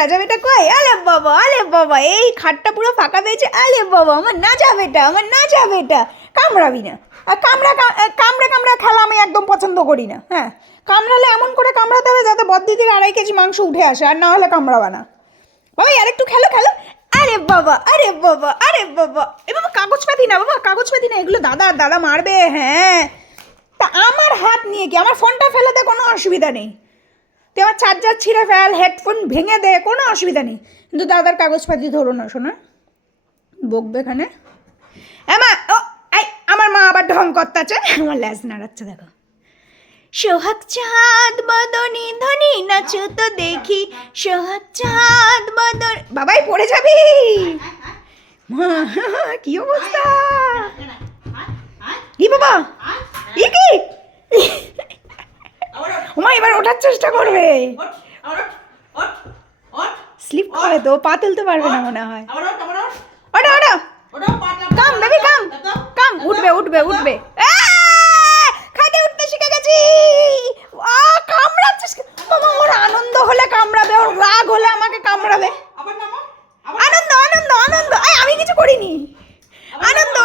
রাজা বেটা কই? আলে বাবা এই খাটটা পুরো ফাঁকা পেয়েছে। আলে বাবা আমার নাচা বেটা, আমার নাচা বেটা। কামড়াবি না। আর কামড়া খেলা আমি একদম পছন্দ করি না। হ্যাঁ, কামড়ালে এমন করে কামড়াতে হবে যাতে বদ্দিদির 2.5 কেজি মাংস উঠে আসে, আর না হলে কামড়াবা না। বাবা আর একটু খেলো। আরে বাবা এ বাবা কাগজপাতি না, বাবা কাগজপাতি না, এগুলো দাদা মারবে। হ্যাঁ, তা আমার হাত নিয়ে কি? আমার ফোনটা ফেলে দে, কোনো অসুবিধা নেই। তুই আমার চার্জার ছিঁড়ে ফেল, হেডফোন ভেঙে দে, কোনো অসুবিধা নেই, কিন্তু দাদার কাগজপাতি ধরো না, শোনা বকবে এখানে। আমার মা আবার ঢং করতেছে, আমার ল্যাজ নাড়াচ্ছে, দেখো। সোহাগ চাঁদ বদনি ধনি নাচো তো দেখি, সোহাগ চাঁদ বদন। বাবাই পড়ে যাবি। কি অবস্থা? কি বাবা কি ওমা এবার ওঠার চেষ্টা করবে, স্লিপ করে তো পা তুলতে পারবে না মনে হয়। ওটা কাম বেবি কাম উঠবে। খাটে উঠতে শিখে গেছি। কামড়াচ্ছিস বাবা, ওর আনন্দ হলে কামড়াবে, ওর রাগ হলে আমাকে কামড়াবে। আনন্দ আমি কিছু করিনি। আনন্দ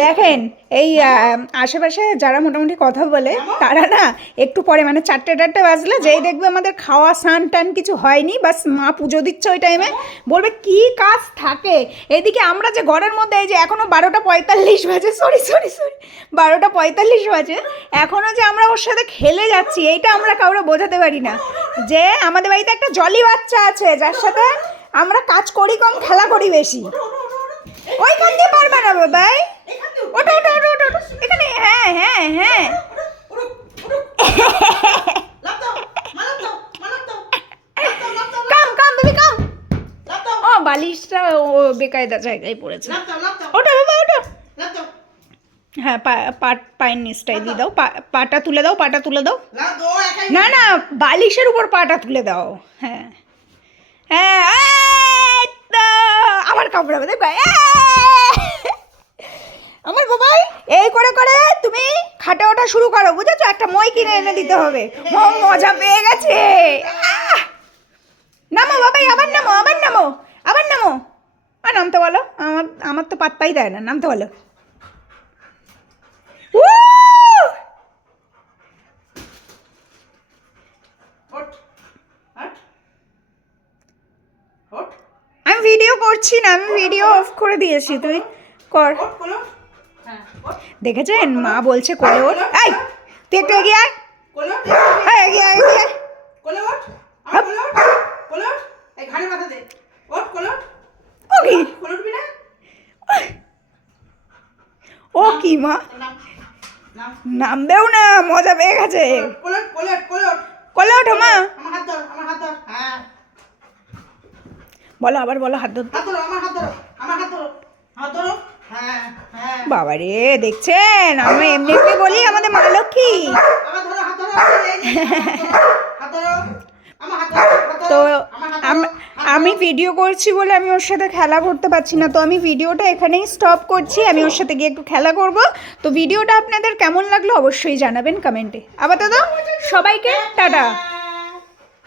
দেখেন এই আশেপাশে যারা মোটামুটি কথা বলে তারা না একটু পরে মানে 4টে বাজলে যেই দেখবে আমাদের খাওয়া স্নান টান কিছু হয়নি, বাস মা পুজো দিচ্ছে ওই টাইমে, বলবে কি কাজ থাকে। এদিকে আমরা যে ঘরের মধ্যে এই যে এখনও 12টা 45 বাজে, সরি 12টা 45 বাজে, এখনও যে আমরা ওর সাথে খেলে যাচ্ছি এইটা আমরা কাউরে বোঝাতে পারি না। যে আমাদের বাড়িতে একটা জলি বাচ্চা আছে যার সাথে আমরা কাজ করি কম, খেলা করি বেশি। ওইখান দিয়ে পারবে না বাবাই, ওটা এখানে। হ্যাঁ কাম বেবি কাম। ও বালিশটা ও বেকায়দা জায়গায় পড়েছে। ওটা বাবা ওটা। হ্যাঁ পায়ের নিচটাই দিয়ে দাও, পাটা তুলে দাও। না বালিশের উপর পাটা তুলে দাও। হ্যাঁ আবার কামড়াবে দেখ। আমার বাবাই এই করে তুমি খাটে ওঠা শুরু করো, বুঝেছো? একটা মই কিনে এনে দিতে হবে। মজা পেয়ে গেছে। নামো বাবাই, আবার নামো। আর নামতে বলো, আমার তো পাত্তাই দেয় না, নামতে বলো। আমি ভিডিও করছি না, আমি ভিডিও অফ করে দিয়েছি, তুই কর। দেখেছেন মা বলছে কোলে ওঠ। এই তুই একটু এগিয়ে আয়। ও কি মা নামবেও না, মজা পেয়ে গেছে। কোলে ওঠো মা। বলো আবার বলো, হাত ধরো। বাবারে দেখছেন, আমরা এমনি বলি আমাদের মা লক্ষ্মী। তো আমি ভিডিও করছি বলে আমি ওর সাথে খেলা করতে পারছি না, তো আমি ভিডিওটা এখানেই স্টপ করছি। আমি ওর সাথে গিয়ে একটু খেলা করব। তো ভিডিওটা আপনাদের কেমন লাগলো অবশ্যই জানাবেন কমেন্টে। আপাতত সবাইকে টাটা।